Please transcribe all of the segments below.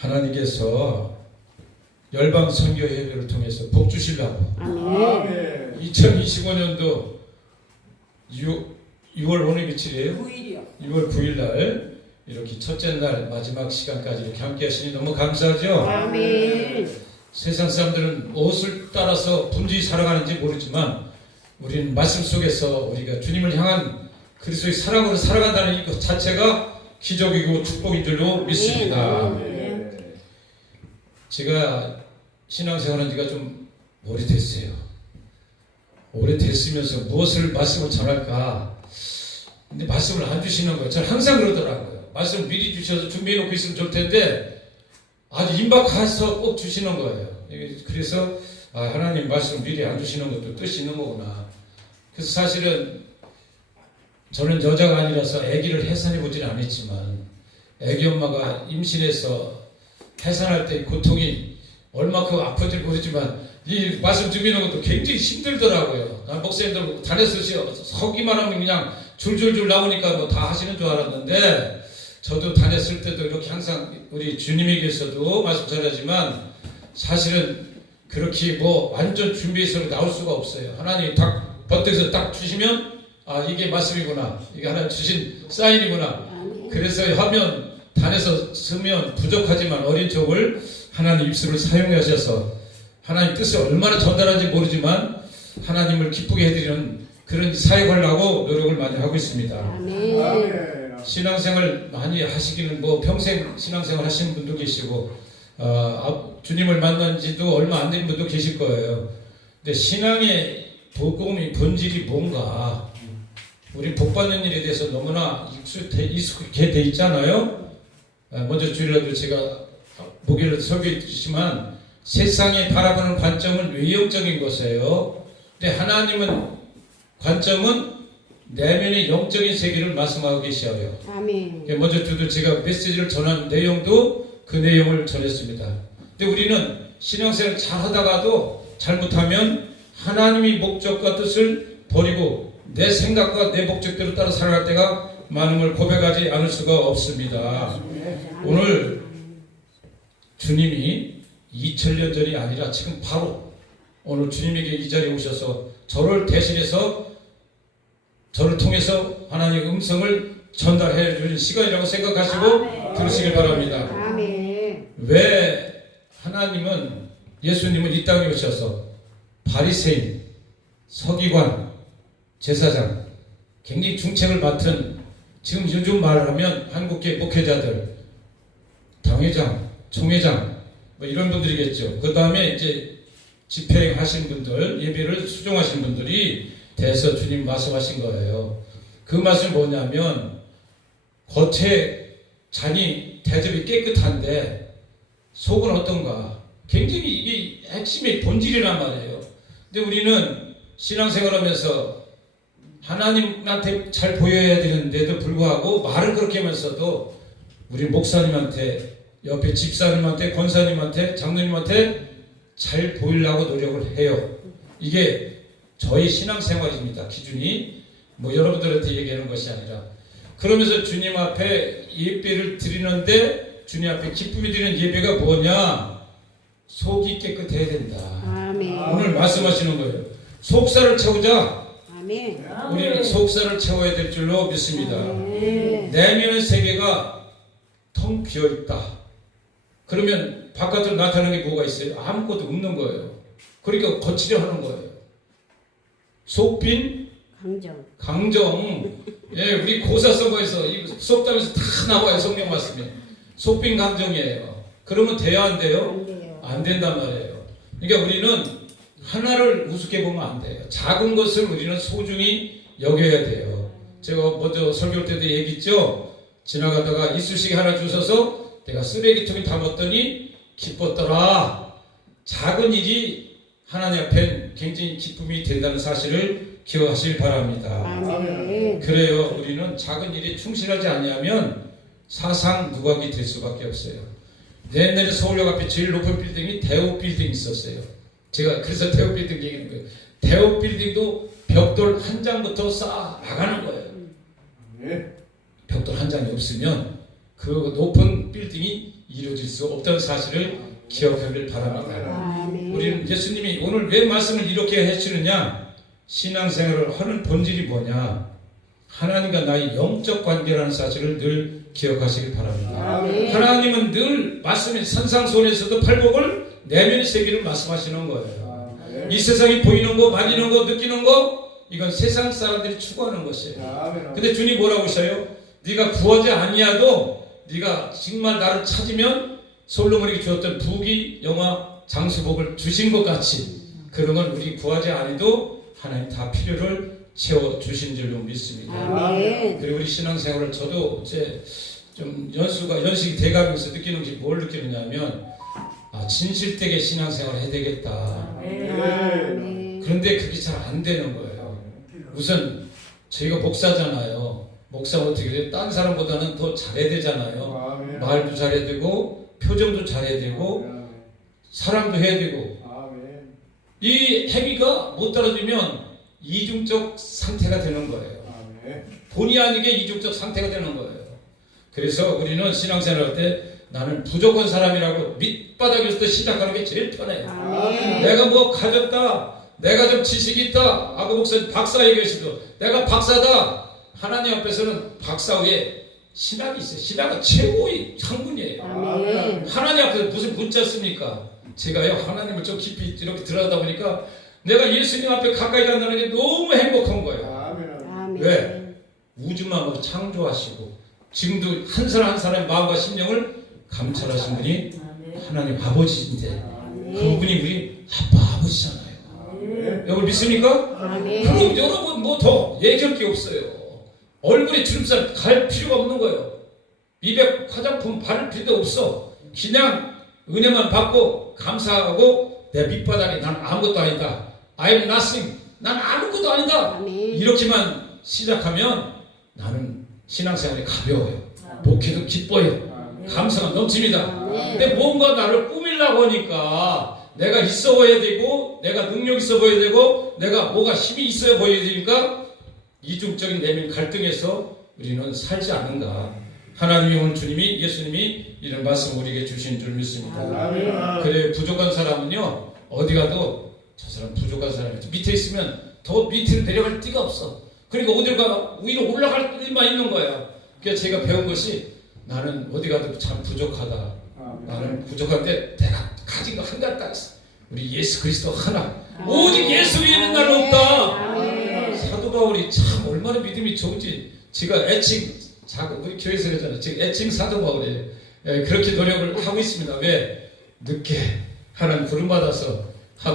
하나님께서 열방 선교 예배를 통해서 복 주시려고 아멘. 2025년도 6월 오늘 며칠이에요? 9일이요. 6월 9일 날 이렇게 첫째 날 마지막 시간까지 이렇게 함께 하시니 너무 감사하죠? 아멘. 세상 사람들은 무엇을 따라서 분주히 살아가는지 모르지만 우리는 말씀 속에서 우리가 주님을 향한 그리스도의 사랑으로 살아간다는 것 자체가 기적이고 축복인 줄로 믿습니다. 제가 신앙생활한 지가 좀 오래됐어요. 오래됐으면서 무엇을 말씀을 전할까? 근데 말씀을 안 주시는 거예요. 저는 항상 그러더라고요. 말씀 미리 주셔서 준비해 놓고 있으면 좋을 텐데 아주 임박해서 꼭 주시는 거예요. 그래서 하나님 말씀 미리 안 주시는 것도 뜻이 있는 거구나. 그래서 사실은 저는 여자가 아니라서 아기를 해산해 보지는 않았지만 아기 엄마가 임신해서 해산할 때 고통이 얼마큼 아픈지 모르지만 이 말씀 준비하는 것도 굉장히 힘들더라고요. 난 목사님들 다녔으시오. 서기만 하면 그냥 줄줄줄 나오니까 뭐 다 하시는 줄 알았는데 저도 다녔을 때도 이렇게 항상 우리 주님에게서도 말씀 전하지만 사실은 그렇게 뭐 완전 준비해서 나올 수가 없어요. 하나님이 딱 버뜩에서 딱 주시면 이게 말씀이구나. 이게 하나님 주신 사인이구나. 그래서 하면 단에서 쓰면 부족하지만 어린 족을 하나님 입술을 사용하셔서 하나님 뜻을 얼마나 전달하는지 모르지만 하나님을 기쁘게 해드리는 그런 사역하려고 노력을 많이 하고 있습니다. 아멘. 신앙생활 많이 하시기는 뭐 평생 신앙생활 하시는 분도 계시고 주님을 만난 지도 얼마 안 된 분도 계실 거예요. 근데 신앙의 복음이 본질이 뭔가 우리 복받는 일에 대해서 너무나 익숙해 돼 있잖아요. 먼저 주일날도 제가 목요일에 설교해 주시지만 세상에 바라보는 관점은 외형적인 것이에요. 근데 하나님은 관점은 내면의 영적인 세계를 말씀하고 계셔요. 아멘. 먼저 저도 제가 메시지를 전한 내용도 그 내용을 전했습니다. 근데 우리는 신앙생활 잘 하다가도 잘못하면 하나님의 목적과 뜻을 버리고 내 생각과 내 목적대로 따라 살아갈 때가 많은 걸 고백하지 않을 수가 없습니다. 오늘 주님이 2000년 전이 아니라 지금 바로 오늘 주님에게 이 자리에 오셔서 저를 대신해서 저를 통해서 하나님의 음성을 전달해 주는 시간이라고 생각하시고 들으시길 바랍니다. 아멘. 왜 하나님은 예수님은 이 땅에 오셔서 바리새인, 서기관, 제사장 굉장히 중책을 맡은 지금 요즘 말하면 한국계 목회자들, 당회장, 총회장 뭐 이런 분들이겠죠. 그 다음에 이제 집행하신 분들, 예배를 수종하신 분들이 대해서 주님 말씀하신 거예요. 그 말씀이 뭐냐면 겉에 잔이 대접이 깨끗한데 속은 어떤가? 굉장히 이게 핵심의 본질이란 말이에요. 근데 우리는 신앙생활하면서 하나님한테 잘 보여야 되는데도 불구하고 말은 그렇게 하면서도 우리 목사님한테 옆에 집사님한테 권사님한테 장로님한테 잘 보이려고 노력을 해요. 이게 저희 신앙생활입니다. 기준이 뭐 여러분들한테 얘기하는 것이 아니라 그러면서 주님 앞에 예배를 드리는데 주님 앞에 기쁨이 드리는 예배가 뭐냐? 속이 깨끗해야 된다. 아멘. 오늘 말씀하시는 거예요. 속살을 채우자. 아멘. 우리는 속살을 채워야 될 줄로 믿습니다. 아멘. 내면의 세계가 텅 비어 있다. 그러면 바깥으로 나타나는 게 뭐가 있어요? 아무것도 없는 거예요. 그러니까 거치려 하는 거예요. 속빈 강정. 예, 우리 고사성어에서 이 수업담에서 다 나와요. 성경 말씀에. 속빈 강정이에요. 그러면 돼야 안 돼요? 안 된단 말이에요. 그러니까 우리는 하나를 우습게 보면 안 돼요. 작은 것을 우리는 소중히 여겨야 돼요. 제가 먼저 설교 때도 얘기했죠. 지나가다가 이쑤시개 하나 주셔서 내가 쓰레기통에 담았더니 기뻤더라. 작은 일이 하나님 앞엔 굉장히 기쁨이 된다는 사실을 기억하시길 바랍니다. 아멘. 그래요. 우리는 작은 일에 충실하지 않으면 사상 누각이 될 수밖에 없어요. 옛날에 서울역 앞에 제일 높은 빌딩이 대우 빌딩이 있었어요. 제가 그래서 대우 빌딩 얘기하는 거예요. 대우 빌딩도 벽돌 한 장부터 쌓아 나가는 거예요. 벽돌 한 장이 없으면 그 높은 빌딩이 이루어질 수 없다는 사실을 기억하길 바랍니다. 아멘. 우리는 예수님이 오늘 왜 말씀을 이렇게 하시느냐? 신앙생활을 하는 본질이 뭐냐? 하나님과 나의 영적 관계라는 사실을 늘 기억하시길 바랍니다. 아멘. 하나님은 늘 말씀인 산상수훈에서도 팔복을 내면의 세계를 말씀하시는 거예요. 이 세상이 보이는 거, 만지는 거, 느끼는 거, 이건 세상 사람들이 추구하는 것이에요. 근데 주님 뭐라고 하셔요? 네가 구하지 아니하도 네가 정말 나를 찾으면 솔로몬에게 주었던 부귀, 영화, 장수복을 주신 것 같이 그런 건 우리 구하지 않아도 하나님 다 필요를 채워주신 줄로 믿습니다. 아멘. 그리고 우리 신앙생활을 저도 이제 좀 연식이 돼가면서 느끼는 게 뭘 느끼느냐면 진실되게 신앙생활을 해야 되겠다. 아멘. 그런데 그게 잘 안 되는 거예요. 우선 저희가 목사잖아요. 목사가 어떻게 해요? 딴 사람보다는 더 잘해야 되잖아요. 말도 잘해야 되고 표정도 잘해야 되고 사랑도 해야 되고 이 행위가 못 따라주면 이중적 상태가 되는 거예요. 본의 아니게 이중적 상태가 되는 거예요. 그래서 우리는 신앙생활 할 때 나는 부족한 사람이라고 밑바닥에서 시작하는 게 제일 편해요. 아멘. 내가 뭐 가졌다, 내가 좀 지식이 있다. 아까 목사님 박사 얘기하시도 내가 박사다. 하나님 앞에서는 박사 외에 신학이 있어요. 신학은 최고의 학문이에요. 아멘. 하나님 앞에서 무슨 문자 씁니까? 제가요 하나님을 좀 깊이 이렇게 들여다 보니까 내가 예수님 앞에 가까이 간다는 게 너무 행복한 거예요. 아멘. 왜? 우주만으로 창조하시고 지금도 한 사람 한 사람의 마음과 심령을 감찰하신 분이 하나님 아버지인데 그분이 우리 아빠 아버지잖아요. 여러분 믿습니까? 아멘. 그럼 여러분 뭐 더 얘기할 게 없어요. 얼굴에 주름살 갈 필요가 없는 거예요. 미백 화장품 바를 필요도 없어. 그냥 은혜만 받고 감사하고 내 밑바닥에 난 아무것도 아니다. I'm nothing. 난 아무것도 아니다. 아멘. 이렇게만 시작하면 나는 신앙생활이 가벼워요. 목회도 기뻐요. 감사가 넘칩니다. 근데 뭔가 나를 꾸밀라고 하니까 내가 있어 보여야 되고 내가 능력 있어 보여야 되고 내가 뭐가 힘이 있어야 보여야 되니까 이중적인 내면 갈등에서 우리는 살지 않는가. 하나님이 오늘 주님이 예수님이 이런 말씀 우리에게 주신 줄 믿습니다. 그래 부족한 사람은요 어디 가도 저 사람 부족한 사람이죠. 밑에 있으면 더 밑으로 내려갈 데가 없어. 그러니까 어딜 가 위로 올라갈 일만 있는 거야. 그래서 제가 배운 것이 나는 어디 가도 참 부족하다. 나는 부족한데 내가 가진 거 한 가지 딱 있어. 우리 예수 그리스도 하나. 오직 예수 위에는 나는 없다. 아멘. 사도 바울이 참 얼마나 믿음이 좋은지 제가 애칭 우리 교회에서 그러잖아요. 지금 애칭 사도 바울이에요. 그렇게 노력을 하고 있습니다. 왜? 늦게 하나님 부름받아서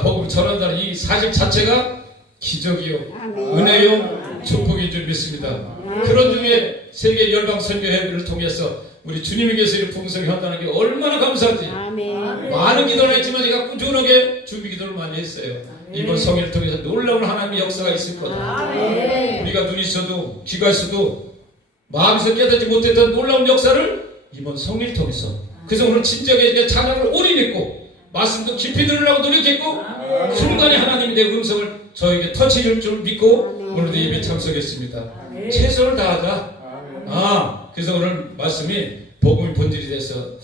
복음 전한다는 이 사실 자체가 기적이요, 아멘. 은혜요, 축복인 줄 믿습니다. 그런 중에 세계 열방 선교회를 통해서 우리 주님에게서 이렇게 풍성히 한다는 게 얼마나 감사한지. 아멘. 많은 기도를 했지만 제가 꾸준하게 준비 기도를 많이 했어요. 이번 성회를 통해서 놀라운 하나님의 역사가 있을 거다. 아멘. 우리가 눈이 있어도 귀가 있어도 마음에서 깨닫지 못했던 놀라운 역사를 이번 성회를 통해서 그래서 오늘 진정에 찬양을 올인했고 말씀도 깊이 들으려고 노력했고 순간에 하나님이 내 음성을 저에게 터치해줄 줄 믿고 오늘도 예배 참석했습니다. 최선을 다하자. 그래서 오늘 말씀이 복음의 본질이 돼서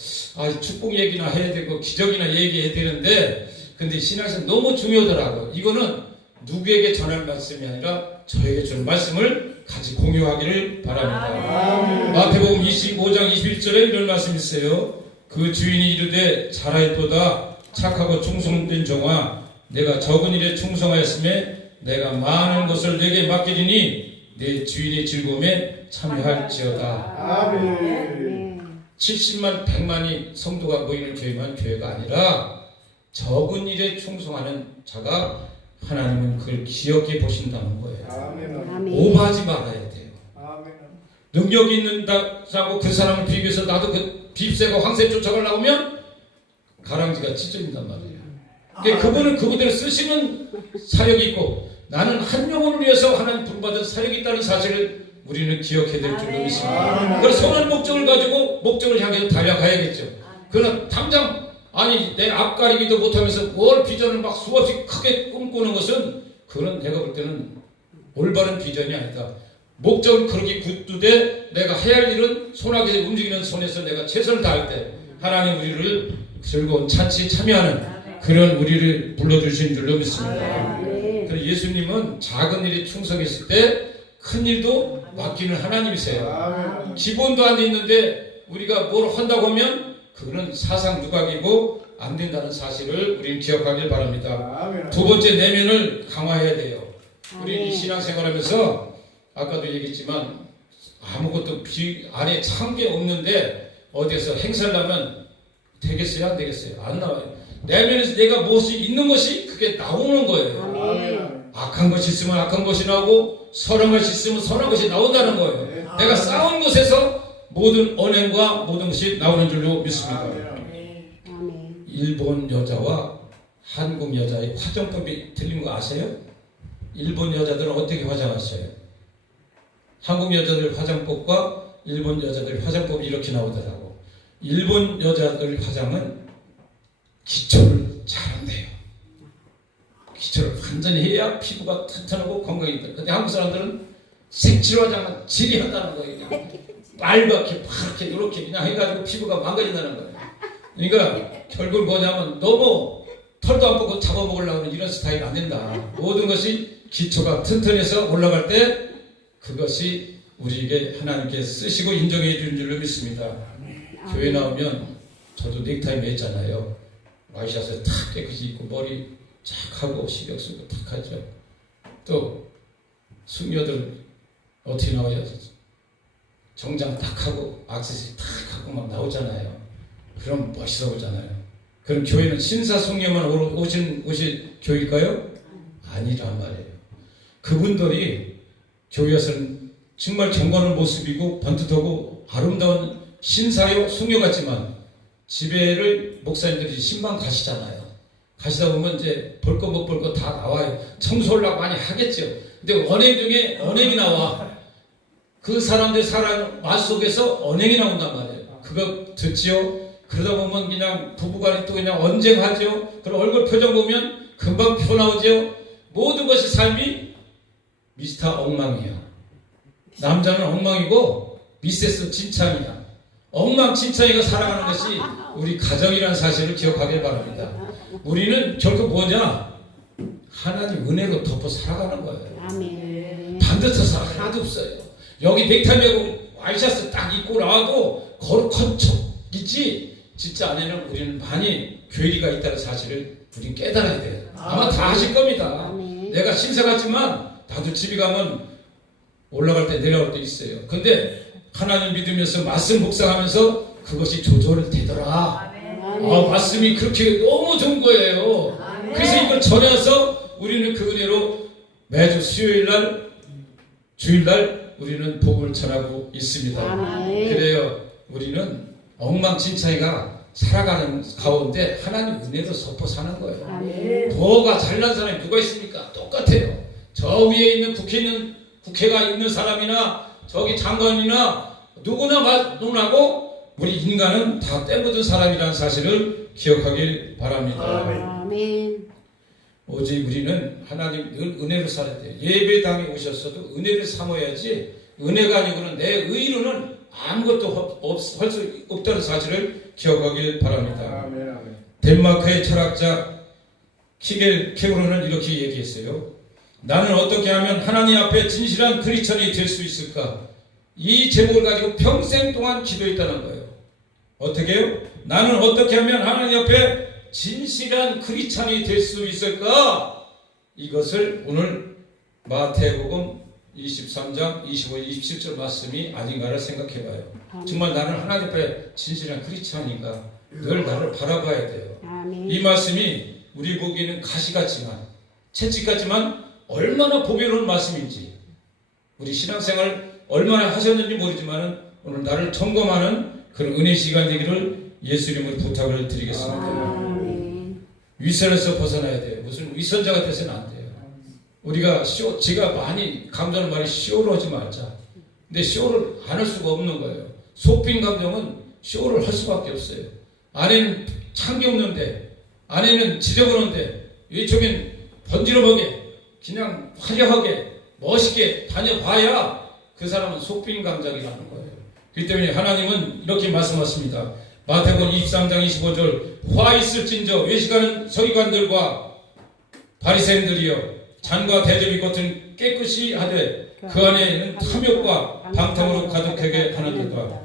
축복 얘기나 해야 되고 기적이나 얘기해야 되는데 근데 신앙에서 너무 중요하더라고요. 이거는 누구에게 전할 말씀이 아니라 저에게 주는 말씀을 같이 공유하기를 바랍니다. 마태복음 25장 21절에 이런 말씀이 있어요. 그 주인이 이르되 잘하였도다 착하고 충성된 종아 내가 적은 일에 충성하였음에 내가 많은 것을 내게 맡기리니 내 주인의 즐거움에 참여할지어다. 아멘. 70만 100만이 성도가 모이는 교회만 교회가 아니라 적은 일에 충성하는 자가 하나님은 그걸 기억해 보신다는 거예요. 아멘. 오버하지 말아야 돼요. 능력이 있는다고 그 사람을 비교해서 나도 그 빕새고 황새 쫓아가려고 하면 가랑지가 찢어진단 말이에요. 그러니까 그분은 그분대로 쓰시는 사역이 있고 나는 한 영혼을 위해서 하나님 부름받은 사역이 있다는 사실을 우리는 기억해야 될 줄로 믿습니다. 그래서 선한 목적을 가지고 목적을 향해서 달려가야겠죠. 그러나 당장 내 앞가리기도 못하면서 뭘 비전을 막 수없이 크게 꿈꾸는 것은 그건 내가 볼 때는 올바른 비전이 아니다. 목적은 그렇게 굳두되 내가 해야 할 일은 손아귀에 움직이는 손에서 내가 최선을 다할 때 하나님 우리를 즐거운 잔치 참여하는 그런 우리를 불러주신 줄로 믿습니다. 그래서 예수님은 작은 일에 충성했을 때 큰 일도 맡기는 하나님이세요. 기본도 안 돼 있는데 우리가 뭘 한다고 하면 그거는 사상 누각이고 안 된다는 사실을 우리는 기억하길 바랍니다. 두 번째, 내면을 강화해야 돼요. 우리 신앙생활하면서 아까도 얘기했지만 아무것도 안에 찬 게 없는데 어디에서 행사를 하면 되겠어요? 안 되겠어요? 안 나와요. 내면에서 내가 무엇이 있는 것이 그게 나오는 거예요. 악한 것이 있으면 악한 것이 나오고 선한 것이 있으면 선한 것이 나온다는 거예요. 내가 싸운 곳에서 모든 언행과 모든 것이 나오는 줄로 믿습니다. 일본 여자와 한국 여자의 화장법이 틀린 거 아세요? 일본 여자들은 어떻게 화장하셔요? 한국 여자들 화장법과 일본 여자들 화장법이 이렇게 나오더라고. 일본 여자들 화장은 기초를 잘한대요. 기초를 완전히 해야 피부가 튼튼하고 건강해져. 근데 한국 사람들은 색칠 화장은 지리한다는 거예요. 그냥 빨갛게 파랗게 이렇게 그냥 해가지고 피부가 망가진다는 거예요. 그러니까 결국 뭐냐면 너무 털도 안 뽑고 잡아먹으려고 하는 이런 스타일이 안 된다. 모든 것이 기초가 튼튼해서 올라갈 때 그것이 우리에게 하나님께 쓰시고 인정해 주는 줄로 믿습니다. 교회 나오면 저도 넥타이 맸잖아요. 와이셔츠 탁 깨끗이 입고 머리 쫙 하고 시력 쓰고 탁 하죠. 또 숙녀들 어떻게 나와야 정장 탁 하고 액세서리 탁 하고 막 나오잖아요. 그럼 멋있어 보잖아요. 그럼 교회는 신사숙녀만 오신 곳이 교회일까요? 아니란 말이에요. 그분들이 교회에서는 정말 경건한 모습이고 번듯하고 아름다운 신사요 숙녀 같지만 집에를 목사님들이 신방 가시잖아요. 가시다 보면 이제 볼 거 못 볼 거 다 나와요. 청소를 많이 하겠죠. 근데 언행 중에 언행이 나와. 그 사람들 사람 맛 속에서 언행이 나온단 말이에요. 그거 듣지요? 그러다 보면 그냥 부부간이 또 그냥 언쟁하죠. 그럼 얼굴 표정 보면 금방 표 나오죠. 모든 것이 삶이 미스터 엉망이야. 남자는 엉망이고 미세스 칭찬이야. 엉망진창이가 살아가는 것이 우리 가정이라는 사실을 기억하길 바랍니다. 우리는 결국 뭐냐? 하나님 은혜로 덮어 살아가는 거예요. 반듯한 사람 하나도 없어요. 여기 넥타이 메고 와이셔츠 딱 입고 나와도 거룩한 척이지 진짜 안에는 우리는 많이 괴리가 있다는 사실을 우리는 깨달아야 돼요. 아마 다 하실 겁니다. 내가 신사 같지만 나도 집에 가면 올라갈 때 내려올 때 있어요. 근데 하나님 믿으면서 말씀 묵상하면서 그것이 조절이 되더라. 말씀이 그렇게 너무 좋은 거예요. 그래서 이걸 전해서 우리는 그 은혜로 매주 수요일날 주일날 우리는 복을 전하고 있습니다. 그래요. 우리는 엉망진창이가 살아가는 가운데 하나님 은혜로 덮어 사는 거예요. 더가 잘난 사람이 누가 있습니까? 똑같아요. 저 위에 있는 국회가 있는 사람이나 저기 장관이나 누구나 논하고 우리 인간은 다 때묻은 사람이라는 사실을 기억하길 바랍니다. 오직 우리는 하나님 늘 은혜로 살아야 돼요. 예배당에 오셨어도 은혜를 삼아야지 은혜가 아니고는 내 의로는 아무것도 할 수 없다는 사실을 기억하길 바랍니다. 덴마크의 철학자 키겔케우르는 이렇게 얘기했어요. 나는 어떻게 하면 하나님 앞에 진실한 크리스천이 될 수 있을까? 이 제목을 가지고 평생 동안 기도했다는 거예요. 어떻게 해요? 나는 어떻게 하면 하나님 앞에 진실한 크리스천이 될 수 있을까? 이것을 오늘 마태복음 23장 25, 27절 말씀이 아닌가를 생각해 봐요. 정말 나는 하나님 앞에 진실한 크리스천인가? 늘 나를 바라봐야 돼요. 이 말씀이 우리 보기에는 가시 같지만 채찍 같지만 얼마나 보배로운 말씀인지 우리 신앙생활 얼마나 하셨는지 모르지만 오늘 나를 점검하는 그런 은혜 시간 되기를 예수 이름으로 부탁을 드리겠습니다. 위선에서 벗어나야 돼요. 무슨 위선자가 돼서는 안 돼요. 우리가 제가 많이 강조하는 말이 쇼를 하지 말자. 근데 쇼를 안 할 수가 없는 거예요. 속빈 감정은 쇼를 할 수밖에 없어요. 안에는 찬 게 없는데 안에는 지저분한데 이쪽엔 번지르하게 그냥 화려하게 멋있게 다녀봐야 그 사람은 속빈 감정이라는 거예요. 그렇기 때문에 하나님은 이렇게 말씀하십니다. 마태복음 23장 25절 화 있을진저 외식하는 서기관들과 바리새인들이여 잔과 대접이 겉은 깨끗이 하되 그 안에는 탐욕과 방탕으로 가득하게 하는도다.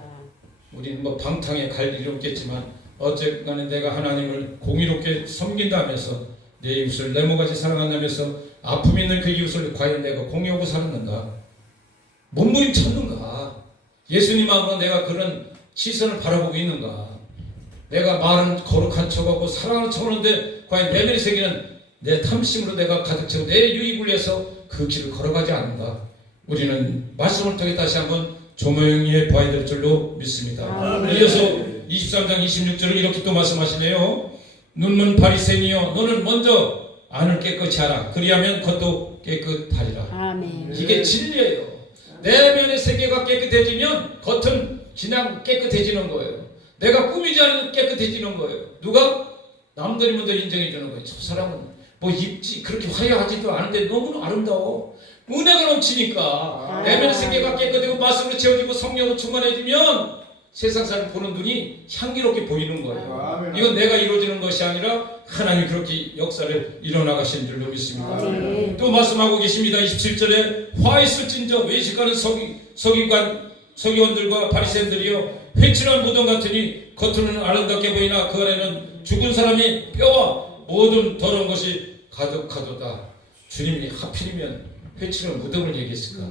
우리는 뭐 방탕에 갈 일이 없겠지만 어쨌간에 내가 하나님을 공의롭게 섬긴다면서 내 이웃을 내 몸같이 사랑한다면서 아픔 있는 그 이웃을 과연 내가 공의하고 살았는가? 몸부림쳤는가? 예수님하고는 내가 그런 시선을 바라보고 있는가? 내가 말은 거룩한 척하고 사랑하는 척하는데 과연 내면의 세계는 내 탐심으로 내가 가득 채워 내 유익을 위해서 그 길을 걸어가지 않는가? 우리는 말씀을 통해 다시 한번 조명해 봐야 될 줄로 믿습니다. 이어서 23장 26절을 이렇게 또 말씀하시네요. 눈먼 바리새인이여 너는 먼저 안을 깨끗이 하라. 그리하면 겉도 깨끗하리라. 아멘. 이게 진리예요. 내면의 세계가 깨끗해지면 겉은 그냥 깨끗해지는 거예요. 내가 꾸미지 않아도 깨끗해지는 거예요. 누가? 남들이 먼저 인정해 주는 거예요. 저 사람은 뭐 입지 그렇게 화려하지도 않은데 너무나 아름다워. 은혜가 넘치니까 내면의 세계가 깨끗하고 말씀으로 채워지고 성령으로 충만해지면 세상 사람 보는 눈이 향기롭게 보이는 거예요. 이건 내가 이루어지는 것이 아니라 하나님이 그렇게 역사를 일어나가시는 줄로 믿습니다. 또 말씀하고 계십니다. 27절에 화 있을진저 외식하는 서기관들과 바리새인들이여 회칠한 무덤 같으니 겉으로는 아름답게 보이나 그 안에는 죽은 사람의 뼈와 모든 더러운 것이 가득하도다. 주님이 하필이면 회칠한 무덤을 얘기했을까?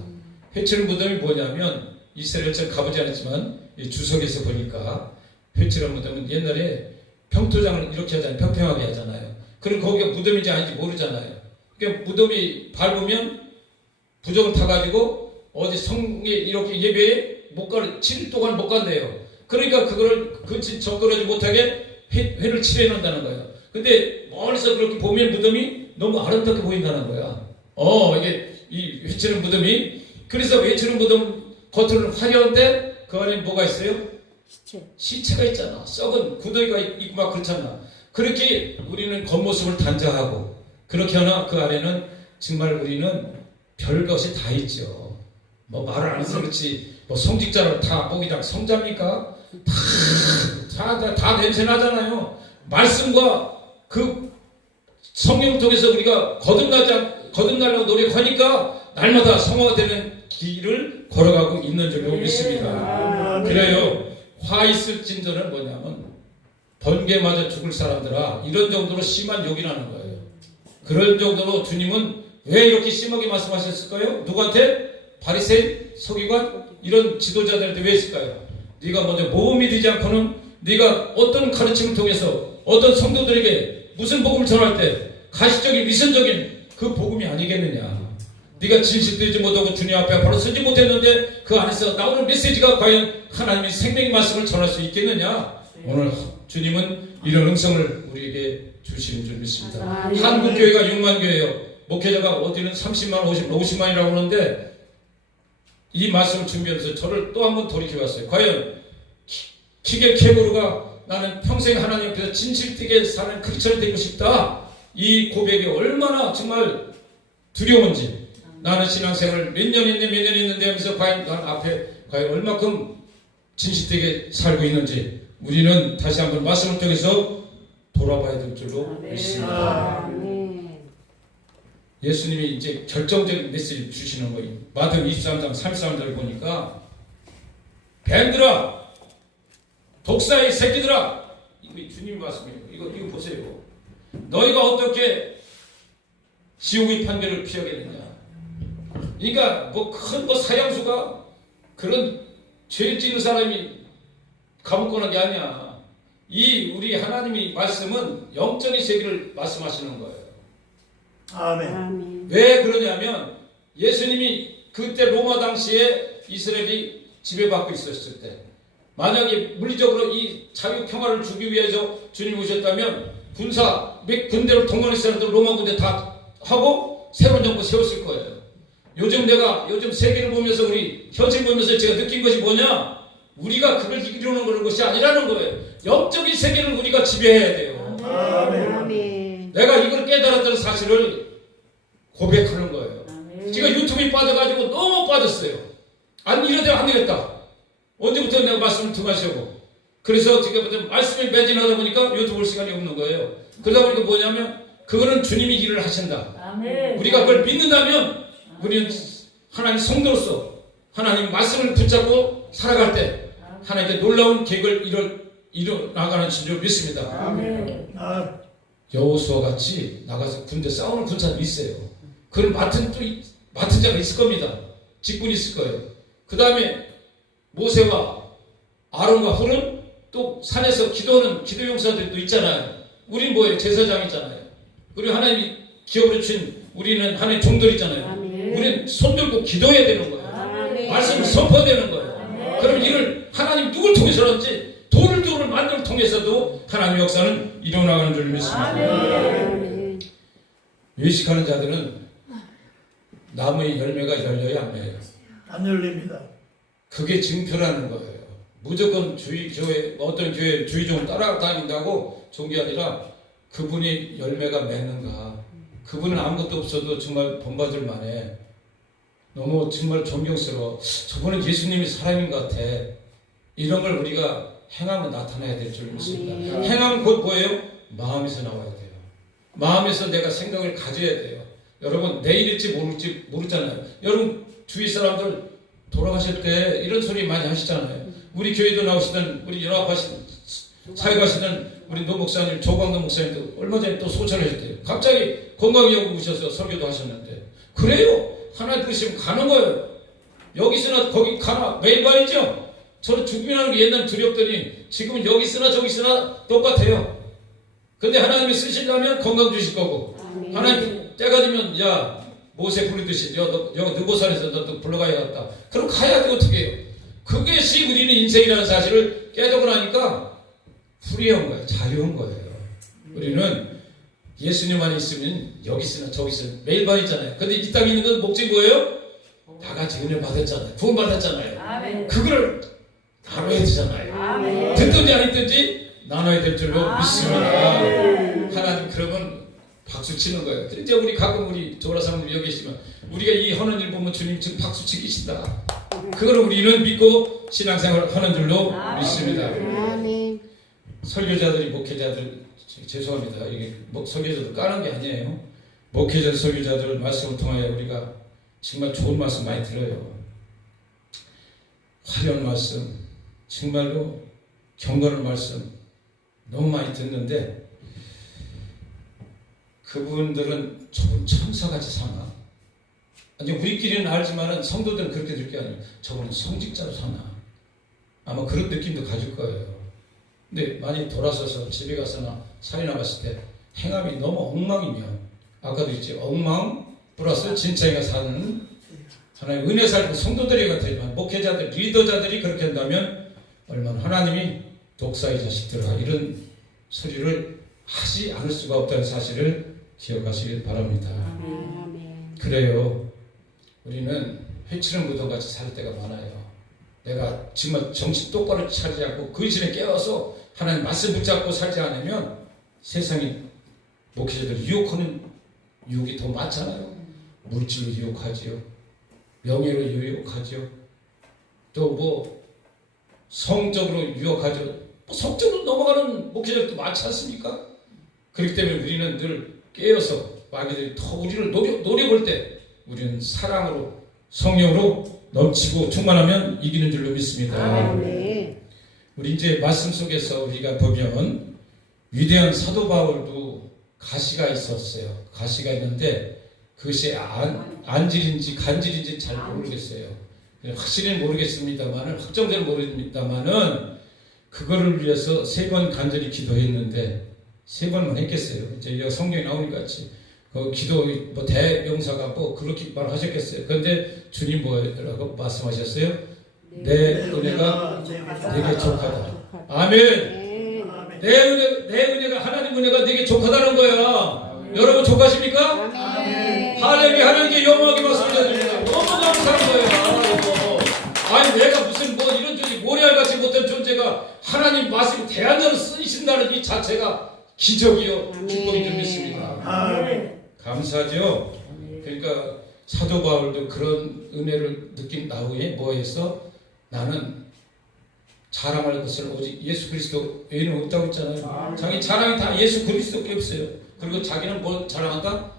회칠한 무덤이 뭐냐면 이스라엘 전 가보지 않았지만 이 주석에서 보니까 회칠한 무덤은 옛날에 평토장을 이렇게 하잖아요. 평평하게 하잖아요. 그럼 거기가 무덤인지 아닌지 모르잖아요. 그러니까 무덤이 밟으면 부적을 타가지고 어디 성에 이렇게 예배에 못 갈, 7일 동안 못 간대요. 그러니까 그거를 접근하지 못하게 회를 칠해 놓는다는 거예요. 근데 멀리서 그렇게 보면 무덤이 너무 아름답게 보인다는 거야. 이게 이 회칠한 무덤이 그래서 회칠한 무덤 겉으로는 화려한데 그 안에 뭐가 있어요? 시체가 있잖아. 썩은 구더기가 있고 막 그렇잖아. 그렇게 우리는 겉모습을 단장하고 그렇게 하나 그 안에는 정말 우리는 별것이 다 있죠. 뭐 말을 안 해서 그렇지 뭐 성직자로 다 목이장 성자입니까? 다 냄새 나잖아요. 말씀과 그 성령을 통해서 우리가 거듭나려고 노력하니까 날마다 성화가 되는 길을 걸어가고 있는 줄로 믿습니다. 그래요. 화 있을진저는 뭐냐면 번개 맞아 죽을 사람들아 이런 정도로 심한 욕이라는 거예요. 그런 정도로 주님은 왜 이렇게 심하게 말씀하셨을까요? 누구한테? 바리새인, 서기관 이런 지도자들한테 왜 했을까요? 네가 먼저 모험이 되지 않고는 네가 어떤 가르침을 통해서 어떤 성도들에게 무슨 복음을 전할 때 가시적인 위선적인 그 복음이 아니겠느냐. 네가 진실되지 못하고 주님 앞에 바로 서지 못했는데 그 안에서 나오는 메시지가 과연 하나님의 생명의 말씀을 전할 수 있겠느냐. 오늘 주님은 이런 음성을 우리에게 주시는 줄 믿습니다. 한국교회가 6만 교회예요. 목회자가 어디는 30만, 50만이라고 하는데 이 말씀을 준비하면서 저를 또 한 번 돌이켜봤어요. 과연 키겔 케고르가 나는 평생 하나님 앞에서 진실되게 사는 크리스천이 되고 싶다. 이 고백이 얼마나 정말 두려운지 나는 신앙생활을 몇 년 했는데 하면서 과연 난 앞에 과연 얼마큼 진실되게 살고 있는지 우리는 다시 한번 말씀을 통해서 돌아봐야 될 줄로 믿습니다. 예수님이 이제 결정적인 메시지를 주시는 거예요. 마태복음 23장 33절 보니까 뱀들아 독사의 새끼들아 이거 주님 말씀이에요. 이거 보세요. 너희가 어떻게 지옥의 판결을 피하겠느냐. 그러니까 뭐 큰 사형수가 그런 죄 짓는 사람이 감옥 가는 게 아니야. 이 우리 하나님의 말씀은 영적인 세계를 말씀하시는 거예요. 아멘. 왜 그러냐면 예수님이 그때 로마 당시에 이스라엘이 지배받고 있었을 때 만약에 물리적으로 이 자유 평화를 주기 위해서 주님이 오셨다면 군대를 동원했을 사람들 로마 군대 다 하고 새로운 정부 세웠을 거예요. 요즘 세계를 보면서 우리 현실 보면서 제가 느낀 것이 뭐냐? 우리가 그걸 이루는 그런 것이 아니라는 거예요. 영적인 세계를 우리가 지배해야 돼요. 아멘. 내가 이걸 깨달았다는 사실을 고백하는 거예요. 제가 유튜브에 빠져가지고 너무 빠졌어요. 이러다가 안 되겠다. 언제부터 내가 말씀을 등하시고 그래서 지금 말씀이 매진하다 보니까 유튜브 볼 시간이 없는 거예요. 그러다 보니까 뭐냐면 그거는 주님이 일을 하신다. 아멘. 우리가 그걸 믿는다면 우리는 하나님 성도로서 하나님 말씀을 붙잡고 살아갈 때 하나님의 놀라운 계획을 이뤄 나가는 줄 믿습니다. 아멘. 여호수아 같이 나가서 군대 싸우는 군사도 있어요. 그런 맡은 자가 있을 겁니다. 직분이 있을 거예요. 그 다음에 모세와 아론과 홀은 또 산에서 기도하는 기도 용사들도 있잖아요. 우린 뭐예요? 제사장이잖아요. 우리 하나님이 기업을 주신 우리는 하나님 종들이잖아요. 아멘. 우리는 손들고 기도해야 되는 거예요. 아멘. 말씀을 선포해야 되는 거예요. 아멘. 그럼 이를 하나님 누굴 통해서든지 돌을 만들어 통해서도 하나님의 역사는 일어나가는 줄 믿습니다. 아멘. 외식하는 자들은 나무의 열매가 열려야 안 열려요. 안 열립니다. 그게 증표라는 거예요. 무조건 교회, 어떤 교회 주의종 따라다닌다고 좋은 게 아니라 그분이 열매가 맺는가. 그분은 아무것도 없어도 정말 본받을 만해. 너무 정말 존경스러워. 저분은 예수님이 사람인 것 같아. 이런 걸 우리가 행하면 나타나야 될 줄 믿습니다. 행함은 곧 뭐예요? 마음에서 나와야 돼요. 마음에서 내가 생각을 가져야 돼요. 여러분 내일일지 모를지 모르잖아요. 여러분 주위 사람들 돌아가실 때 이런 소리 많이 하시잖아요. 우리 교회도 나오시던 우리 연합하시던 사역하시던 우리 노 목사님 조광도 목사님도 얼마 전에 또 소천하셨대요. 갑자기 건강이라고 오셔서 설교도 하셨는데 그래요. 하나님 부르시면 가는 거예요. 여기 있으나 거기 가나 매일 말이죠. 저는 죽음이라는 게 옛날 두렵더니 지금은 여기 있으나 저기 있으나 똑같아요. 근데 하나님이 쓰시려면 건강 주실 거고 하나님 때가 되면 야 모세 부르듯이 너 느고산에서 너도 불러가야겠다. 그럼 가야 돼. 어떻게 해요? 그것이 우리는 인생이라는 사실을 깨닫고 나니까 후리한 거예요. 자유한 거예요. 우리는 예수님 안에 있으면 여기 있으나 저기 있으나 매일 말이잖아요. 근데 이 땅에 있는 건 목적이 뭐예요? 다 같이 은혜 받았잖아요. 구원 받았잖아요. 아멘. 그거를 나눠야 되잖아요. 아멘. 듣든지 안 듣든지 나눠야 될 줄로 아멘. 믿습니다. 하나님 그러면 박수 치는 거예요. 이제 우리 가끔 우리 조라사님 여기 계시면 우리가 이 하는 일 보면 주님 지금 박수 치기신다. 그걸 우리는 믿고 신앙생활을 하는 줄로 믿습니다. 아멘. 설교자들이 목회자들 죄송합니다. 이게 설교자들 까는 게 아니에요. 목회자 설교자들 말씀을 통하여 우리가 정말 좋은 말씀 많이 들어요. 화려한 말씀, 정말로 경건한 말씀 너무 많이 듣는데 그분들은 저분 천사같이 사나? 아니 우리끼리는 알지만은 성도들은 그렇게 들 게 아니에요. 저분은 성직자로 사나? 아마 그런 느낌도 가질 거예요. 근데 많이 돌아서서 집에 가서나 살이 나갔을 때 행함이 너무 엉망이면 아까도 있지 엉망 플러스 진짜가 사는 하나님 은혜 살고 성도들이 같지만 목회자들 리더자들이 그렇게 한다면 얼마나 하나님이 독사의 자식들아 이런 소리를 하지 않을 수가 없다는 사실을 기억하시길 바랍니다. 아멘. 그래요. 우리는 회치는 무덤같이 살 때가 많아요. 내가 정말 정신 똑바로 차리지 않고 그 시간에 깨어서 하나님 말씀 붙잡고 살지 않으면 세상이 목회자들 유혹하는 유혹이 더 많잖아요. 물질로 유혹하지요. 명예로 유혹하지요. 또 뭐 성적으로 유혹하죠. 뭐 성적으로 넘어가는 목회자들도 많지 않습니까? 그렇기 때문에 우리는 늘 깨어서 마귀들이 더 우리를 노려볼 때 우리는 사랑으로 성령으로 넘치고 충만하면 이기는 줄로 믿습니다. 아멘. 우리 이제 말씀 속에서 우리가 보면 위대한 사도 바울도 가시가 있었어요. 가시가 있는데 그것이 안질인지 간질인지 잘 모르겠어요. 확실히 모르겠습니다만은 확정적으로 모릅니다만은 그거를 위해서 3번 간절히 기도했는데 3번만 했겠어요. 이제 여기 성경에 나오니까 같이 그 기도 뭐 대명사가 뭐 그렇게 말하셨겠어요. 그런데 주님 뭐라고 말씀하셨어요? 내 은혜가 내게 족하다. 아멘. 내 은혜가 하나님 은혜가 내게 족하다는 거야. 여러분 족하십니까? 아멘. 하나님이 하나님께 영원하게 말씀드립니다. 너무 감사한 거예요. 아니 내가 무슨 뭐 이런 저기 모래알같이 못한 존재가 하나님 말씀 대안자로 쓰신다는 이 자체가 기적이요 축복이 좀 있습니다. 아멘. 감사하죠. 그러니까 사도 바울도 그런 은혜를 느낀 나후에 뭐 했어? 나는 자랑할 것을 오직 예수 그리스도 외에는 없다고 했잖아요. 자기 자랑이 다 예수 그리스도밖에 없어요. 그리고 자기는 뭘 자랑한다?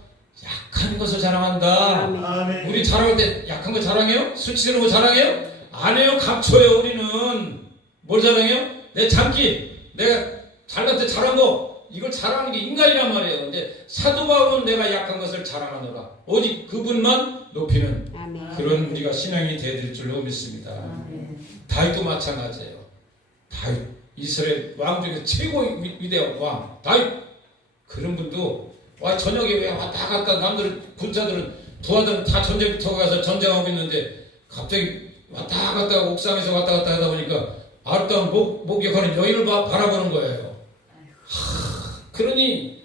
약한 것을 자랑한다. 아멘. 아멘. 우리 자랑할 때 약한 거 자랑해요? 수치스러운 거 자랑해요? 안 해요. 감춰요. 우리는 뭘 자랑해요? 내 장기, 내가 잘날 때 잘한 거, 이걸 자랑하는 게 인간이란 말이에요. 근데 사도 바울은 내가 약한 것을 자랑하노라. 오직 그분만 높이는 아멘. 그런 우리가 신앙이 되어야 될 줄로 믿습니다. 다윗도 마찬가지예요. 다윗, 이스라엘 왕 중에 최고의 위대한 왕 다윗. 그런 분도 와 저녁에 왜 왔다 갔다 남들 군사들은 부하들은 다 전쟁터 가서 전쟁하고 있는데 갑자기 왔다 갔다 옥상에서 왔다 갔다 하다 보니까 아름다운 목욕하는 여인을 바라보는 거예요. 그러니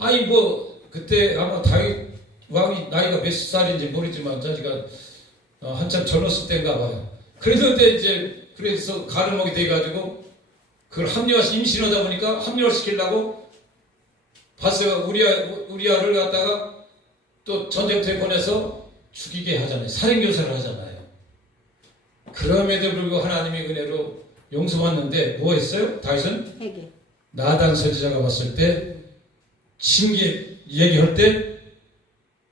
아니 뭐 그때 아마 다윗 왕이 나이가 몇 살인지 모르지만 자기가 한참 젊었을 때인가 봐요. 그런데 이제 그래서 가르먹이 돼가지고 그걸 임신하다 보니까 합리화시키려고 봤어요. 우리아를 갖다가 또 전쟁터에 보내서 죽이게 하잖아요. 살인교사를 하잖아요. 그럼에도 불구하고 하나님의 은혜로 용서받는데 뭐 했어요? 다윗은 회개. 나단 선지자가 봤을 때 징계 얘기할 때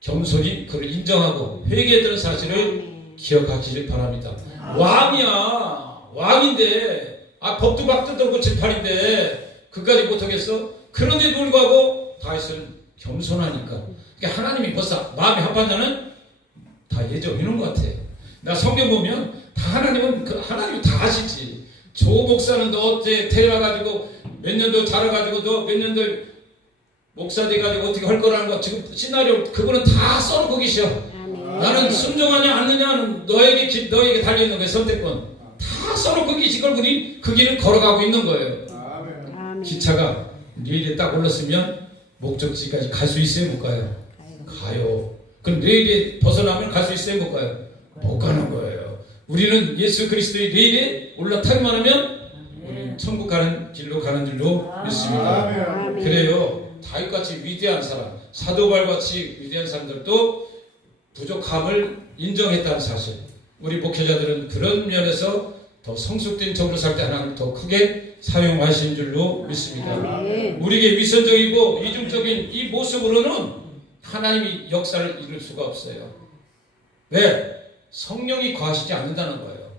겸손히 그걸 인정하고 회개했던 사실을 아멘. 기억하시길 바랍니다. 왕이야. 왕인데 법도 뜯어 고칠 판인데 그까지 못하겠어? 그런데도 불구하고 다윗은 겸손하니까 그러니까 하나님이 벌써 마음이 합한다는 다 예정해놓은 것 같아요. 나 성경 보면 다 하나님은 하나님이 다 아시지. 조 목사는 너 어째 태어나가지고 몇 년도 자라가지고 너 몇 년도 목사 돼가지고 어떻게 할 거라는 거 지금 시나리오 그거는 다 써놓고 계셔. 아멘. 나는 순종하냐 않느냐는 너에게 달려있는 거예요. 선택권 다 써놓고 계신 걸 보니 그 길을 걸어가고 있는 거예요. 아멘. 기차가 레일에 딱 올랐으면 목적지까지 갈 수 있어요? 못 가요? 가요. 그럼 레일에 벗어나면 갈 수 있어요? 못 가요? 못 가는 거예요. 우리는 예수 그리스도의 레일에 올라타기만 하면 우리는 천국 가는 길로 가는 줄로 믿습니다. 아멘. 그래요. 다윗같이 위대한 사람, 사도바울같이 위대한 사람들도 부족함을 인정했다는 사실. 우리 목회자들은 그런 면에서 더 성숙된 적으로 살 때 하나님 더 크게 사용하신 줄로 믿습니다. 아멘. 우리에게 위선적이고 이중적인 이 모습으로는 하나님이 역사를 이룰 수가 없어요. 왜? 성령이 거하시지 않는다는 거예요.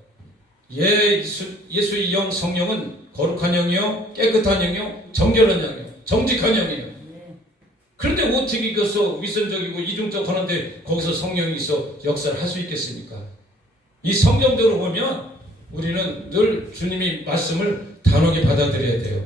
예수의 영 성령은 거룩한 영이요, 깨끗한 영이요, 정결한 영이요, 정직한 영이에요. 그런데 어떻게 이것서 위선적이고 이중적 하는데 거기서 성령이 있어 역사를 할 수 있겠습니까? 이 성경대로 보면 우리는 늘 주님의 말씀을 단호하게 받아들여야 돼요.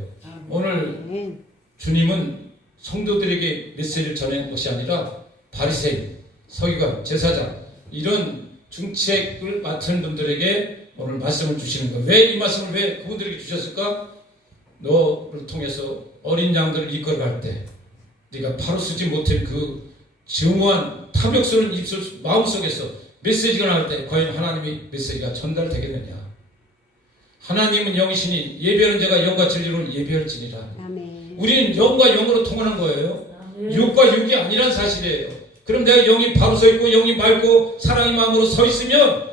오늘 아멘. 주님은 성도들에게 메시지를 전하는 것이 아니라 바리새인, 서기관, 제사장 이런 중책을 맡은 분들에게 오늘 말씀을 주시는 거예요. 왜 이 말씀을 왜 그분들에게 주셨을까? 너를 통해서 어린 양들을 이끌어갈 때 네가 바로 쓰지 못할 그 증오한 탐욕스러운 입술 마음속에서 메시지가 나올 때 과연 하나님의 메시지가 전달되겠느냐? 하나님은 영이시니 예배하는 자가 영과 진리로 예배할지니라. 아멘. 우리는 영과 영으로 통하는 거예요. 육과 육이 아니란 사실이에요. 그럼 내가 영이 바로 서 있고 영이 맑고 사랑의 마음으로 서 있으면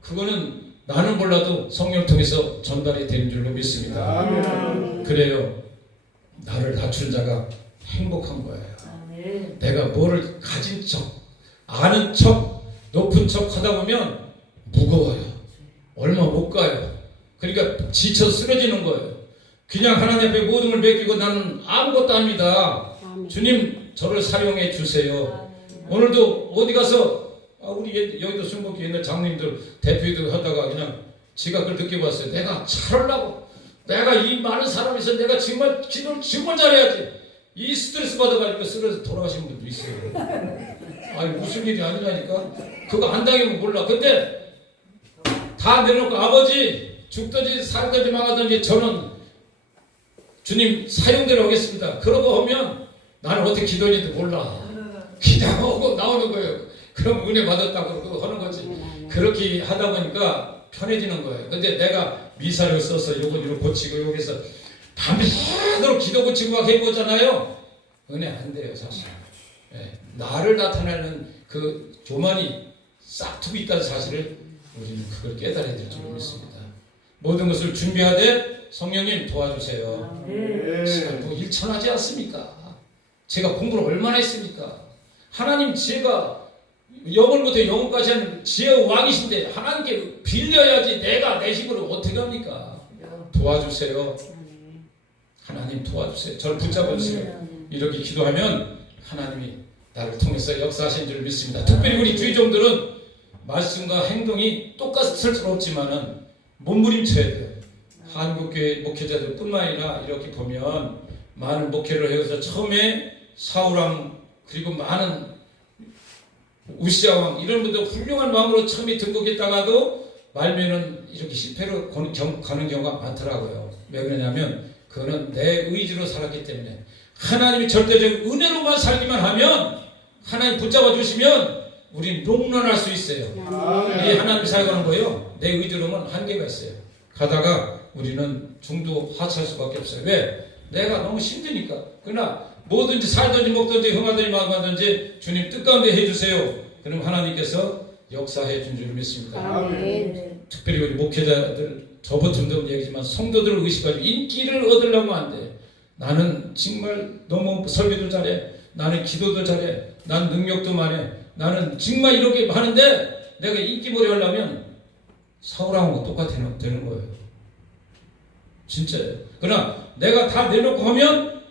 그거는 나는 몰라도 성령을 통해서 전달이 되는 줄로 믿습니다. 아멘. 그래요. 나를 낮춘 자가 행복한 거예요. 내가 뭐를 가진 척, 아는 척, 높은 척 하다 보면 무거워요. 얼마 못 가요. 그러니까 지쳐 쓰러지는 거예요. 그냥 하나님 앞에 모든 걸 맡기고 나는 아무것도 아닙니다. 아멘. 주님 저를 사용해 주세요. 오늘도 어디 가서 우리 여기도 순복기 옛날 장님들 대표들 하다가 그냥 지각을 듣게 봤어요. 내가 잘하려고 내가 이 많은 사람에서 내가 정말 기도를 정말 잘해야지. 이 스트레스 받아가지고 쓰러져 돌아가신 분도 있어요. 아니 무슨 일이 아니라니까. 그거 안 당하면 몰라. 근데 다 내놓고 아버지 죽든지 살든지 망하든지 저는 주님 사용대로 하겠습니다. 그러고 하면 나는 어떻게 기도했는지 몰라. 기도하고 나오는 거예요. 그럼 은혜 받았다고 그러고 하는 거지. 그렇게 하다 보니까 편해지는 거예요. 근데 내가 미사를 써서 요건 이렇게 고치고 여기서 밤새도록 기도 고치고 막 해보잖아요. 은혜 안 돼요 사실. 예, 나를 나타내는 그 교만이 싹 두고 있다는 사실을 우리는 그걸 깨달아야 될 줄 믿습니다. 모든 것을 준비하되 성령님 도와주세요. 네. 뭐 일천하지 않습니까? 제가 공부를 얼마나 했습니까? 하나님 제가 영혼부터 영혼까지 하는 지혜의 왕이신데 하나님께 빌려야지 내가 내 힘으로 어떻게 합니까? 도와주세요. 하나님 도와주세요. 저를 붙잡아주세요. 이렇게 기도하면 하나님이 나를 통해서 역사하신 줄 믿습니다. 특별히 우리 주의종들은 말씀과 행동이 똑같을 수는 없지만은 몸부림쳐야 돼요. 한국교회 목회자들 뿐만 아니라 이렇게 보면 많은 목회를 해서 처음에 사울왕 그리고 많은 우시아왕 이런 분들 훌륭한 왕으로 처음에 등극했다가도 말면은 이렇게 실패로 가는 경우가 많더라고요. 왜 그러냐면 그거는 내 의지로 살았기 때문에 하나님이 절대적 은혜로만 살기만 하면 하나님 붙잡아 주시면 우리는 롱런할 수 있어요. 이게 하나님이 살아가는 거예요. 내 의지로만 한계가 있어요. 가다가 우리는 중도 하차할 수밖에 없어요. 왜? 내가 너무 힘드니까. 그러나 뭐든지 살든지 먹든지 흥하든지 망하든지 주님 뜻가운데 해주세요. 그럼 하나님께서 역사해 준 줄 믿습니다. 아멘. 특별히 우리 목회자들 저버튼도 얘기지만 성도들을 의식하고 인기를 얻으려고 안 돼. 나는 정말 너무 설교도 잘해. 나는 기도도 잘해. 난 능력도 많아. 나는 정말 이렇게 하는데 내가 인기몰이 하려면 사울하고 똑같아 되는 거예요. 진짜예요. 그러나 내가 다 내놓고 하면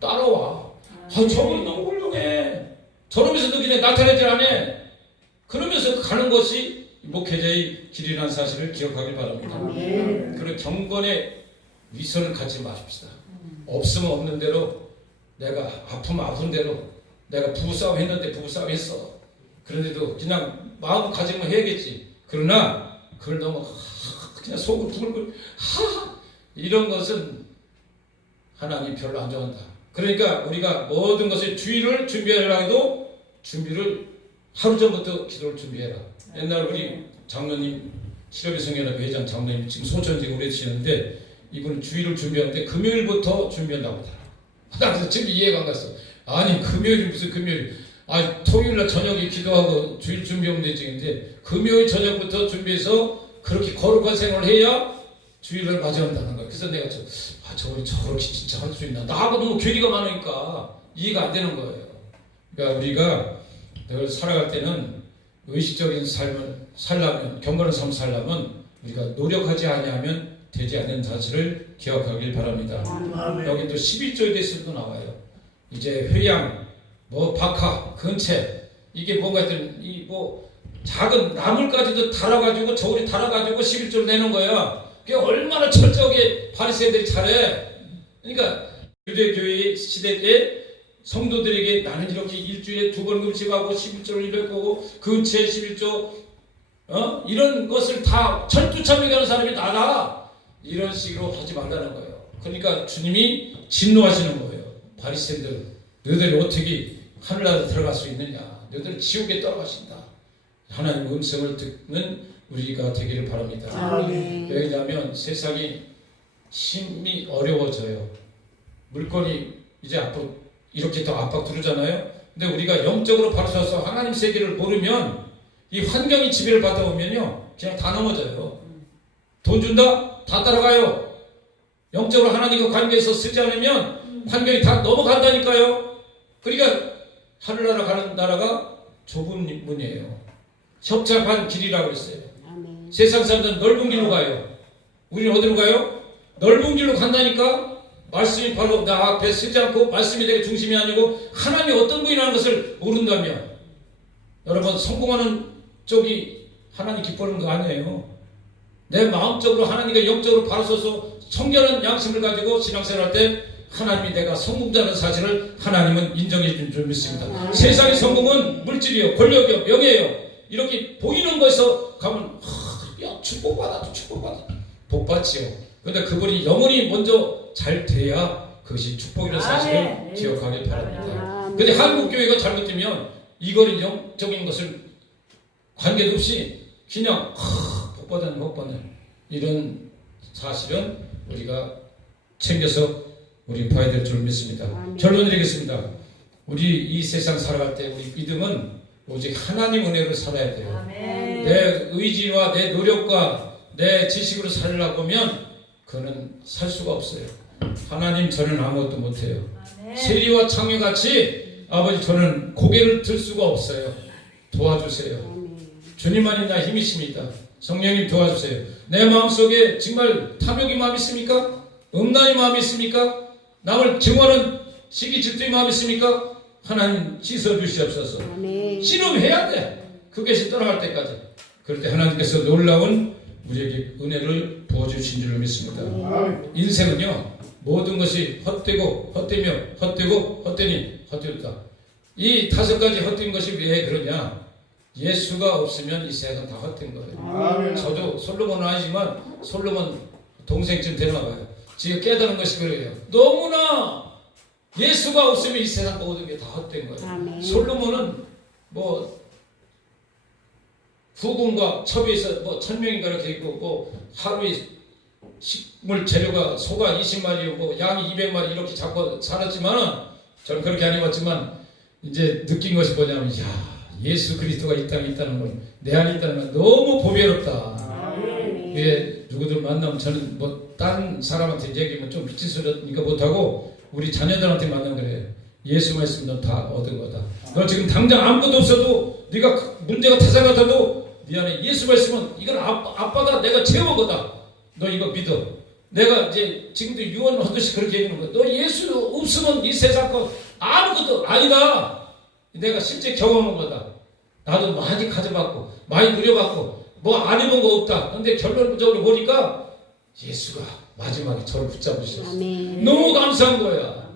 따라와. 저분 너무 훌륭해. 저러면서도 그냥 나타내지 않아. 그러면서 가는 것이 목회자의 길이라는 사실을 기억하길 바랍니다. 그리고 경건의 위선을 갖지 마십시다. 없으면 없는 대로 내가 아프면 아픈 대로 내가 부부싸움 했는데 부부싸움 했어. 그런데도 그냥 마음 가지면 해야겠지. 그러나 그걸 너무 그냥 속을 부글부글 이런 것은 하나님 별로 안 좋아한다. 그러니까 우리가 모든 것을 주의를 준비하려고 해도 준비를 하루 전부터 기도를 준비해라. 옛날 우리 장로님 실업의 성연합 회장 장로님 지금 소천지 오래 지냈는데 이분은 주의를 준비하는데 금요일부터 준비한다고 하더라. 그래서 지금 이해가 안 갔어. 아니 금요일이 무슨 금요일? 아 토요일날 저녁에 기도하고 주일 준비하면 되지. 근데 금요일 저녁부터 준비해서 그렇게 거룩한 생활을 해야 주일을 맞이한다는 거야. 그래서 내가 저분이 저렇게 진짜 할 수 있나? 나하고 너무 괴리가 많으니까 이해가 안 되는 거예요. 그러니까 우리가 늘 살아갈 때는 의식적인 삶을 살려면 경건한 삶을 살려면 우리가 노력하지 아니하면 되지 않는 사실을 기억하길 바랍니다. 아멘. 여기 또 11조에 대해서도 나와요. 이제 회양, 박하, 근체 이게 뭔가 했더니 뭐 작은 나물까지도 달아가지고 저울이 달아가지고 11조를 내는 거야. 그게 얼마나 철저하게 바리새인들이 잘해. 그러니까 유대교회 시대에 성도들에게 나는 이렇게 일주일에 2번 금식하고 11조를 이랬고 근체 11조 이런 것을 다 철두철미하는 사람이 나다. 이런 식으로 하지 말라는 거예요. 그러니까 주님이 진노하시는 거예요. 바리새인들 너희들이 어떻게 하늘나라에 들어갈 수 있느냐. 너희들은 지옥에 떨어가신다. 하나님의 음성을 듣는 우리가 되기를 바랍니다. 아멘. 왜냐하면 세상이 심히 어려워져요. 물건이 이제 앞으로 이렇게 더 압박 들어오잖아요. 근데 우리가 영적으로 바로 서서 하나님 세계를 모르면 이 환경이 지배를 받아오면요 그냥 다 넘어져요. 돈 준다? 다 따라가요. 영적으로 하나님과 관계에서 쓰지 않으면 환경이 다 넘어간다니까요. 그러니까 하늘나라 가는 나라가 좁은 문이에요. 협착한 길이라고 했어요. 아멘. 세상 사람들은 넓은 길로 가요. 우리는 어디로 가요? 넓은 길로 간다니까. 말씀이 바로 나 앞에 쓰지 않고 말씀이 내게 중심이 아니고 하나님이 어떤 분이라는 것을 모른다면 여러분 성공하는 쪽이 하나님 기뻐하는 거 아니에요. 내 마음적으로 하나님과 영적으로 바로 서서 청결한 양심을 가지고 신앙생활 할 때 하나님이 내가 성공자라는 사실을 하나님은 인정해 준 줄 믿습니다. 세상의 성공은 물질이요 권력이요 명예요 이렇게 보이는 거에서 가면 야 축복받아 축복받아 복받지요. 그런데 그분이 영혼이 먼저 잘 돼야 그것이 축복이라는 사실을 기억하길 바랍니다. 그런데 한국교회가 잘못되면 이거는 영적인 것을 관계도 없이 그냥 복받는 이런 사실은 우리가 챙겨서 우리 봐야 될 줄 믿습니다. 결론 드리겠습니다. 우리 이 세상 살아갈 때 우리 믿음은 오직 하나님 은혜로 살아야 돼요. 내 의지와 내 노력과 내 지식으로 살려고 하면 그는 살 수가 없어요. 하나님, 저는 아무것도 못해요. 세리와 창녀같이 아버지, 저는 고개를 들 수가 없어요. 도와주세요. 아멘. 주님만이 나 힘이십니다. 성령님 도와주세요. 내 마음속에 정말 탐욕의 마음이 있습니까? 음란의 마음이 있습니까? 남을 증오하는 시기 질투의 마음이 있습니까? 하나님 씻어주시옵소서. 아멘. 씨름해야 돼. 그것이 떠나갈 때까지. 그럴 때 하나님께서 놀라운 우리에게 은혜를 부어주신 줄을 믿습니다. 인생은요, 모든 것이 헛되고 헛되며 헛되고 헛되니 헛되다. 이 5가지 헛된 것이 왜 그러냐? 예수가 없으면 이 세상 다 헛된 거예요. 저도 솔로몬은 아니지만 솔로몬 동생쯤 되나 봐요. 지금 깨달은 것이 그래요. 너무나 예수가 없으면 이 세상 모든 게 다 헛된 거예요. 아멘. 솔로몬은 뭐 후궁과 첩에서 뭐 1000명인가 이렇게 있고, 뭐 하루에 식물 재료가 소가 20마리, 뭐 양이 200마리 이렇게 잡고 살았지만은, 저는 그렇게 안 해봤지만 이제 느낀 것이 뭐냐면, 야, 예수 그리스도가 이 땅에 있다는 건, 내 안에 있다는 건 너무 보배롭다. 왜 누구들 만나면 저는 뭐 다른 사람한테 얘기하면 좀 미친 소리니까 못하고 우리 자녀들한테 만나면 그래요. 예수만 있으면 넌 다 얻은 거다. 너 지금 당장 아무것도 없어도, 네가 문제가 태산 같아도 네 안에 예수만 있으면 이건 아빠가 내가 채운 거다. 너 이거 믿어. 내가 이제 지금도 유언하듯이 그렇게 얘기하는 거야. 너 예수 없으면 이 세상 거 아무것도 아니다. 내가 실제 경험한 거다. 나도 많이 가져봤고 많이 누려봤고 뭐 안 해본 거 없다. 근데 결론적으로 보니까 예수가 마지막에 저를 붙잡으셨어. 아멘. 너무 감사한 거야.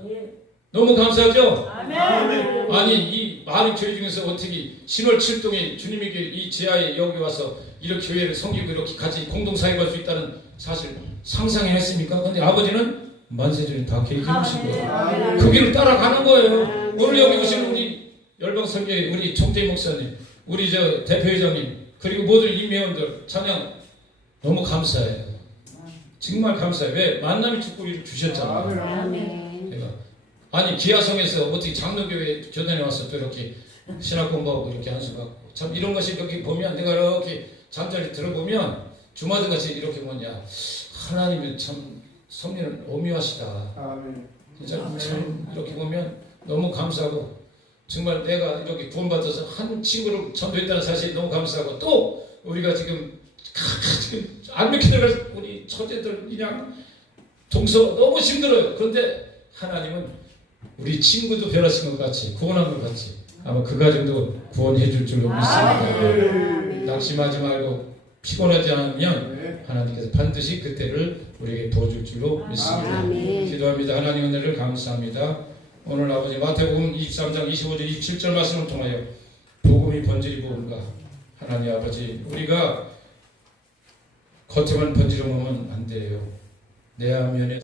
너무 감사하죠? 아멘. 아니, 이 많은 교회 중에서 어떻게 신월 7동에 주님이 이 지하에 여기 와서 이렇게 교회를 섬기고 이렇게 같이 공동사역할 수 있다는 사실 상상했습니까? 근데 아버지는 만세전에 다 계획해 주신 거예요. 그 길을 따라가는 거예요. 오늘 여기 오신 우리 열방선교회 우리 총재 목사님, 우리 저 대표회장님, 그리고 모든 임회원들 찬양 너무 감사해요. 정말 감사해요. 왜? 만남의 축복을 주셨잖아요. 아멘. 내가 아니 기아성에서 어떻게 장로교회 교단에 와서 또 이렇게 신학 공부하고 이렇게 한수받고 참 이런 것이 이렇게 보면 내가 이렇게 잠자리 들어보면 주마등같이 이렇게 뭐냐 하나님의 참 섭리는 오묘하시다. 진짜 참 이렇게 보면 너무 감사하고 정말 내가 이렇게 구원받아서 한 친구를 전도했다는 사실이 너무 감사하고 또 우리가 지금 안 믿게 들어갈 우리 처제들 그냥 동서 너무 힘들어요. 그런데 하나님은 우리 친구도 변하신 것 같이 구원한 것 같이 아마 그 가정도 구원해 줄 줄로 믿습니다. 낙심하지 말고 피곤하지 않으면 하나님께서 반드시 그때를 우리에게 도와줄 줄로 믿습니다. 아멘. 기도합니다. 하나님 은혜를 감사합니다. 오늘 아버지 마태복음 23장 25절 27절 말씀을 통하여 복음이 번질이 무언가 하나님 아버지 우리가 겉에만 번지르면 안 돼요. 내 안면에